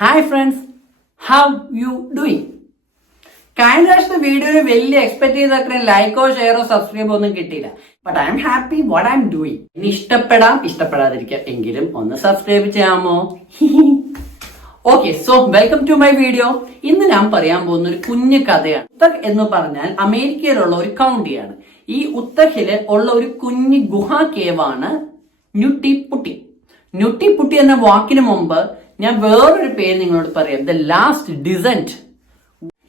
Hi friends, how you doing? കഴിഞ്ഞ വീഡിയോയിൽ വലിയ എക്സ്പെക്ട് ചെയ്ത ലൈക്കോ ഷെയറോ സബ്സ്ക്രൈബോ ഒന്നും കിട്ടിയില്ല. But I am happy what I am doing. ഇനി ഇഷ്ടപ്പെടാതിരിക്കാം എങ്കിലും ഒന്ന് സബ്സ്ക്രൈബ് ചെയ്യാമോ? Okay, so welcome to my video. ഇന്ന് ഞാൻ പറയാൻ പോകുന്ന ഒരു കുഞ്ഞു കഥയാണ്. ഉത്തക് എന്ന് പറഞ്ഞാൽ അമേരിക്കയിലുള്ള ഒരു കൗണ്ടിയാണ്. ഈ ഉത്തക്കില് ഉള്ള ഒരു കുഞ്ഞു ഗുഹാ കേവാണ് ന്യൂട്ടിപുട്ടി. ന്യൂട്ടിപുട്ടി എന്ന വാക്കിന് മുമ്പ് ഞാൻ വേറൊരു പേര് നിങ്ങളോട് പറയാം, ദ ലാസ്റ്റ് ഡിസെന്റ്.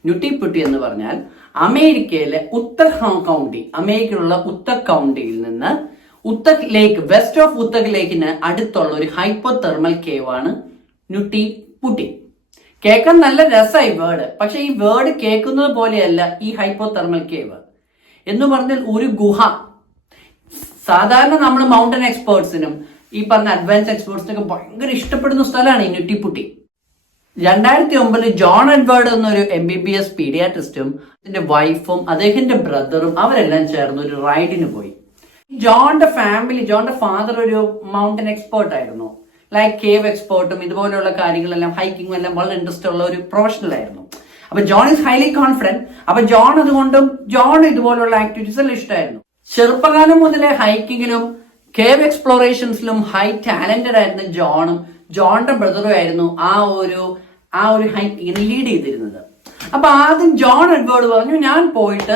ന്യൂട്ടിപുട്ടി എന്ന് പറഞ്ഞാൽ അമേരിക്കയിലെ ഉത്തക് കൗണ്ടി, അമേരിക്കയിലുള്ള ഉത്തക് കൗണ്ടിയിൽ നിന്ന് ഉത്തക് ലേക്ക്, വെസ്റ്റ് ഓഫ് ഉത്തക് ലേക്കിന് അടുത്തുള്ള ഒരു ഹൈപ്പോതെർമൽ കേവ് ആണ് ന്യൂട്ടിപുട്ടി. കേൾക്കാൻ നല്ല രസമായി വേർഡ്, പക്ഷെ ഈ വേർഡ് കേൾക്കുന്നത് പോലെയല്ല ഈ ഹൈപ്പോതെർമൽ കേവ് എന്ന് പറഞ്ഞാൽ ഒരു ഗുഹ. സാധാരണ നമ്മൾ മൗണ്ടൻ എക്സ്പേർട്സിനും ഈ പറഞ്ഞ അഡ്വാൻസ് എക്സ്പേർട്സിനൊക്കെ ഭയങ്കര ഇഷ്ടപ്പെടുന്ന സ്ഥലമാണ് ഈ ന്യൂട്ടിപുട്ടി. 2009 ജോൺ എഡ്വേർഡ് എന്നൊരു MBBS പീഡിയാട്രിസ്റ്റും അതിന്റെ വൈഫും അദ്ദേഹത്തിന്റെ ബ്രദറും അവരെല്ലാം ചേർന്ന് ഒരു റൈഡിന് പോയി. ജോണിന്റെ ഫാദർ ഒരു മൗണ്ടൻ എക്സ്പേർട്ട് ആയിരുന്നു, ലൈക്ക് കേവ് എക്സ്പേർട്ടും ഇതുപോലെയുള്ള കാര്യങ്ങളെല്ലാം ഹൈക്കിങ്ങും എല്ലാം വളരെ ഇൻട്രസ്റ്റ് ഉള്ള ഒരു പ്രൊഫഷണൽ ആയിരുന്നു. അപ്പൊ ജോൺ ഈസ് ഹൈലി കോൺഫിഡന്റ്. അപ്പൊ ജോൺ ഇതുപോലുള്ള ആക്ടിവിറ്റീസ് എല്ലാം ഇഷ്ടമായിരുന്നു. ചെറുപ്പകാലം മുതലേ ഹൈക്കിങ്ങിലും കേവ് എക്സ്പ്ലോറേഷൻസിലും ഹൈ ടാലന്റഡ് ആയിരുന്ന ജോണിന്റെ ബ്രദറും ആയിരുന്നു ആ ഒരു ഹൈക്കിങ്ങിന് ലീഡ് ചെയ്തിരുന്നത്. അപ്പൊ ആദ്യം ജോൺ എഡ്വേർഡ് പറഞ്ഞു, ഞാൻ പോയിട്ട്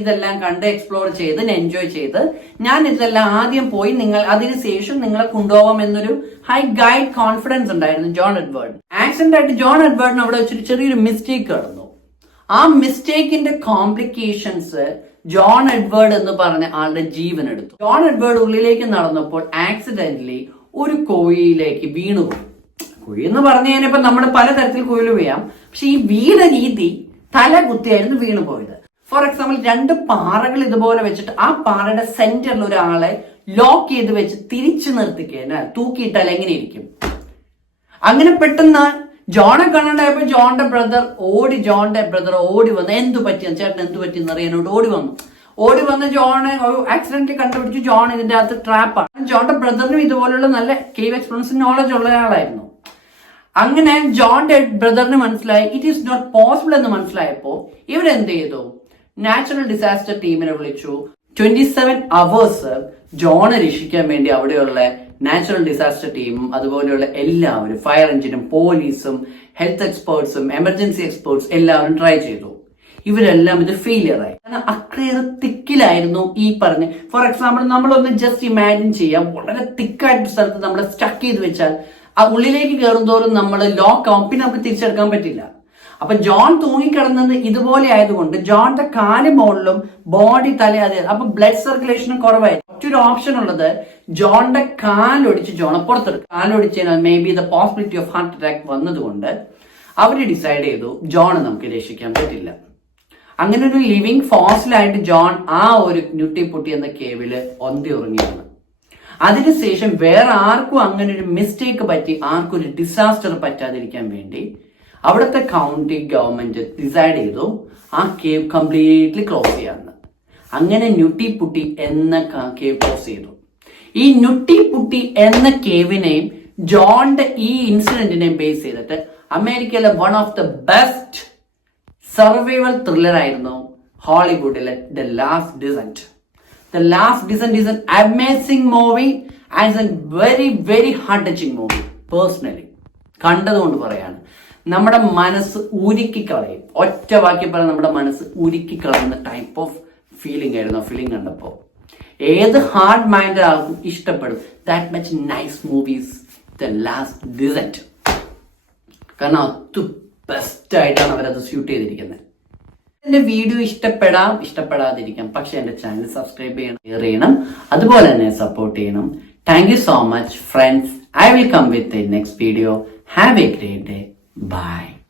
ഇതെല്ലാം കണ്ട് എക്സ്പ്ലോർ ചെയ്ത് എൻജോയ് ചെയ്ത് ഞാൻ ഇതെല്ലാം ആദ്യം പോയി അതിനുശേഷം നിങ്ങളെ കൊണ്ടുപോകാം എന്നൊരു ഹൈ ഗൈഡ് കോൺഫിഡൻസ് ഉണ്ടായിരുന്നു ജോൺ എഡ്വേർഡ്. ആക്സിഡന്റ് ആയിട്ട് ജോൺ എഡ്വേർഡിന് അവിടെ വെച്ചൊരു ചെറിയൊരു മിസ്റ്റേക്ക് നടന്നു. ആ മിസ്റ്റേക്കിന്റെ കോംപ്ലിക്കേഷൻസ് ജോൺ എഡ്വേർഡ് എന്ന് പറഞ്ഞ ആളുടെ ജീവൻ എടുത്തു. ജോൺ എഡ്വേർഡ് ഉള്ളിലേക്ക് നടന്നപ്പോൾ ആക്സിഡന്റലി ഒരു കുഴിയിലേക്ക് വീണുപോയി. കുഴി എന്ന് പറഞ്ഞു കഴിഞ്ഞപ്പോ നമ്മൾ പലതരത്തിൽ കുഴിയിൽ വീഴാം, പക്ഷെ ഈ വീണ രീതി തല കുത്തിയായിരുന്നു വീണു പോയത്. ഫോർ എക്സാമ്പിൾ, 2 പാറകൾ ഇതുപോലെ വെച്ചിട്ട് ആ പാറയുടെ സെന്ററിൽ ഒരാളെ ലോക്ക് ചെയ്ത് വെച്ച് തിരിച്ചു നിർത്തിക്കഴിഞ്ഞാൽ തൂക്കിയിട്ടാൽ എങ്ങനെ ഇരിക്കും? അങ്ങനെ പെട്ടെന്ന് ജോണെ കാണാണ്ടായപ്പോ ജോണിന്റെ ബ്രദർ ഓടി വന്ന് എന്തു പറ്റിയെന്ന്, ചേട്ടൻ എന്തു പറ്റിയെന്ന് അറിയാനോട് ഓടി വന്ന് ജോണെ ആക്സിഡന്റ് കണ്ടുപിടിച്ചു. ജോൺ ഇതിന്റെ അകത്ത് ട്രാപ്പാണ്. ജോണിന്റെ ബ്രദറിനും ഇതുപോലുള്ള നല്ല കേവ് എക്സ്പീരിയൻസ് നോളജ് ഉള്ള ഒരാളായിരുന്നു. അങ്ങനെ ജോണിന്റെ ബ്രദറിന് മനസ്സിലായി ഇറ്റ് ഈസ് നോട്ട് പോസിബിൾ എന്ന് മനസ്സിലായപ്പോ ഇവരെന്ത് ചെയ്തു? നാച്ചുറൽ ഡിസാസ്റ്റർ ടീമിനെ വിളിച്ചു. 27 അവേഴ്സ് ജോണെ രക്ഷിക്കാൻ വേണ്ടി അവിടെയുള്ള നാച്ചുറൽ ഡിസാസ്റ്റർ ടീമും അതുപോലെയുള്ള എല്ലാവരും, ഫയർ എഞ്ചിനും പോലീസും ഹെൽത്ത് എക്സ്പേർട്സും എമർജൻസി എക്സ്പേർട്സ് എല്ലാവരും ട്രൈ ചെയ്തു. ഇവരെല്ലാം ഇത് ഫെയിലിയർ ആയി. കാരണം അത്രയേറെ തിക്കിലായിരുന്നു ഈ പറഞ്ഞ. ഫോർ എക്സാമ്പിൾ, നമ്മളൊന്ന് ജസ്റ്റ് ഇമാജിൻ ചെയ്യാം, വളരെ തിക്കായിട്ട് സ്ഥലത്ത് നമ്മൾ സ്റ്റക്ക് ചെയ്ത് വെച്ചാൽ ആ ഉള്ളിലേക്ക് കയറും തോറും നമ്മൾ ലോക്ക് ആവും, പിന്നെ നമുക്ക് തിരിച്ചെടുക്കാൻ പറ്റില്ല. അപ്പൊ ജോൺ തൂങ്ങിക്കിടന്നത് ഇതുപോലെ ആയതുകൊണ്ട് ജോണിന്റെ കാല് മുകളിലും ബോഡി അപ്പൊ ബ്ലഡ് സർക്കുലേഷനും കുറവായി. മറ്റൊരു ഓപ്ഷൻ ഉള്ളത് ജോണിന്റെ കാലൊടിച്ച് ജോണെ പുറത്തെടുക്കും. കാലൊടിച്ച് may be the possibility of heart attack വന്നതുകൊണ്ട് അവര് ഡിസൈഡ് ചെയ്തു ജോണെ നമുക്ക് രക്ഷിക്കാൻ പറ്റില്ല. അങ്ങനെ ഒരു ലിവിങ് ഫോസിലായിട്ട് ജോൺ ആ ഒരു ന്യൂട്ടിപുട്ടി എന്ന കേവില് ഉറങ്ങിയാണ്. അതിനുശേഷം വേറെ ആർക്കും അങ്ങനെ ഒരു മിസ്റ്റേക്ക് പറ്റി ആർക്കും ഒരു ഡിസാസ്റ്റർ പറ്റാതിരിക്കാൻ വേണ്ടി അവിടുത്തെ കൗണ്ടി ഗവൺമെന്റ് ഡിസൈഡ് ചെയ്തു ആ കേവ് കംപ്ലീറ്റ്ലി ക്ലോസ് ചെയ്യാന്ന്. അങ്ങനെ ന്യൂട്ടിപുട്ടി എന്ന കേവ് ക്ലോസ് ചെയ്തു. ഈ ന്യൂട്ടിപുട്ടി എന്ന കേവിനെയും ജോണിന്റെ ഈ ഇൻസിഡന്റിനെയും ബേസ് ചെയ്തിട്ട് അമേരിക്കയിലെ one of the best survival thriller ആയിരുന്നു ഹോളിവുഡിലെ the Last Descent. The Last Descent is an amazing movie and a very very heart touching movie. Personally കണ്ടതുകൊണ്ട് പറയാണ്, നമ്മുടെ മനസ്സ് ഉരുക്കിക്കളയും. ഒറ്റ വാക്കി പറയാൻ നമ്മുടെ മനസ്സ് ഉരുക്കിക്കളയുന്ന ടൈപ്പ് ഓഫ് ഫീലിംഗ് ആയിരുന്നു ആ ഫീലിംഗ് കണ്ടപ്പോ. ഏത് ഹാർഡ് മൈൻഡ് ആൾക്കും ഇഷ്ടപ്പെടും. That much nice movies the Last descent. കാരണം അത് ബെസ്റ്റ് ആയിട്ടാണ് അവരത് ഷൂട്ട് ചെയ്തിരിക്കുന്നത്. എന്റെ വീഡിയോ ഇഷ്ടപ്പെടാതിരിക്കാം, പക്ഷെ എന്റെ ചാനൽ സബ്സ്ക്രൈബ് ചെയ്യണം, ഷെയർ ചെയ്യണം, അതുപോലെ തന്നെ സപ്പോർട്ട് ചെയ്യണം. Thank you so much friends. I will come with the next video. Have a great day. Bye.